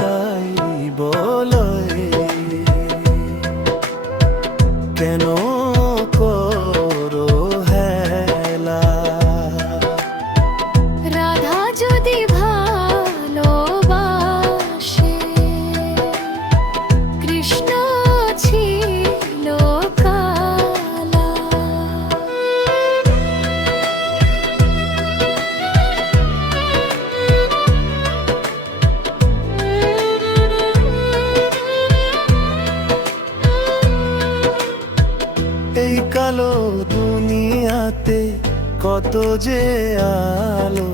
তাই বলো কেন করো হেলা। রাধা যদি ভালোবাসে কৃষ্ণ ছিল কালা। এই কালো দুনিয়াতে কত যে আলো,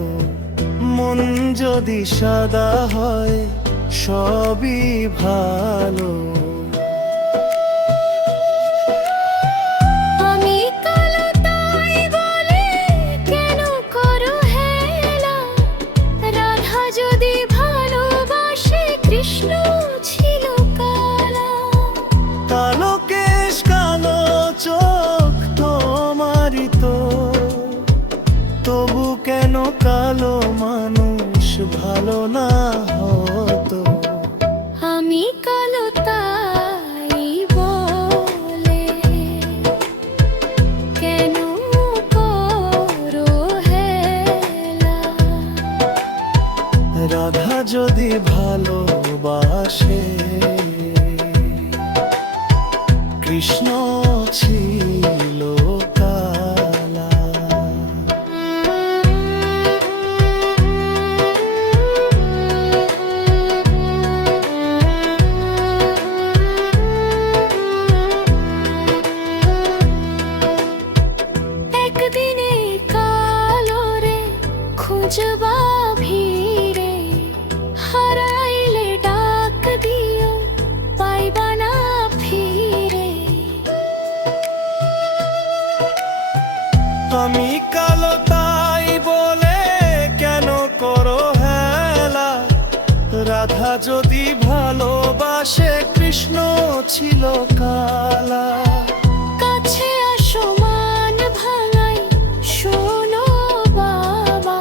মন যদি সাদা হয় সবই ভালো। আমি কালো তাই বলে কেন করো হেলা। রাধা যদি ভালোবাসে কৃষ্ণ ছিল কালা। কালো কেশ কালো চোখ তোমারই তো, তবু কেন কালো মানুষ ভালো না হতো। আমি কালো তাই বলে কেন করো হেলা। রাধা যদি ভালোবাসে কৃষ্ণ ছিল কালা। একদিনে কালো রে খুঁজবা ভিড়ে, হারাইলে ডাক দিও পাইবা না ফিরে। আমি কালো তাই বলে কেন করো হেলা। রাধা যদি ভালোবাসে কৃষ্ণ ছিল কালা। কাছে আসো মান ভাঙাই শোনো বাবা,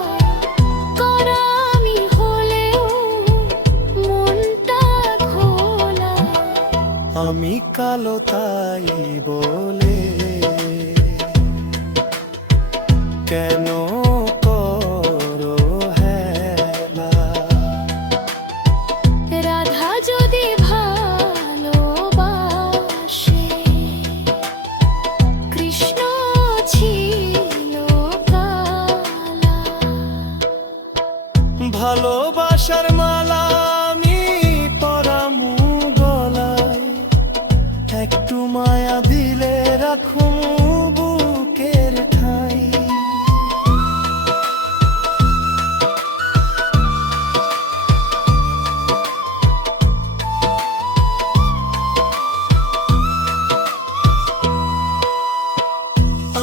করা আমি হলেও মনটা খোলা। আমি কালো তাই বলে কেন করো হেলা। রাধা যদি ভালোবাসে কৃষ্ণ ছিল কালা। ভালোবাসার মালা আমি পরামু গলায়, একটু মায়া দিলে রাখুম বুকের ঠাই।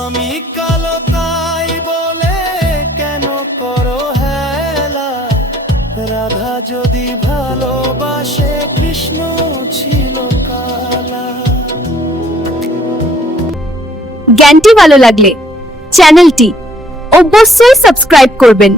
আমি কালো তাই বলে কেন করো হেলা। রাধা যদি ভালোবাসে কৃষ্ণ ছিল কালা। জ্ঞানটি ভালো লাগলে চ্যানেলটি অবশ্যই সাবস্ক্রাইব করবেন।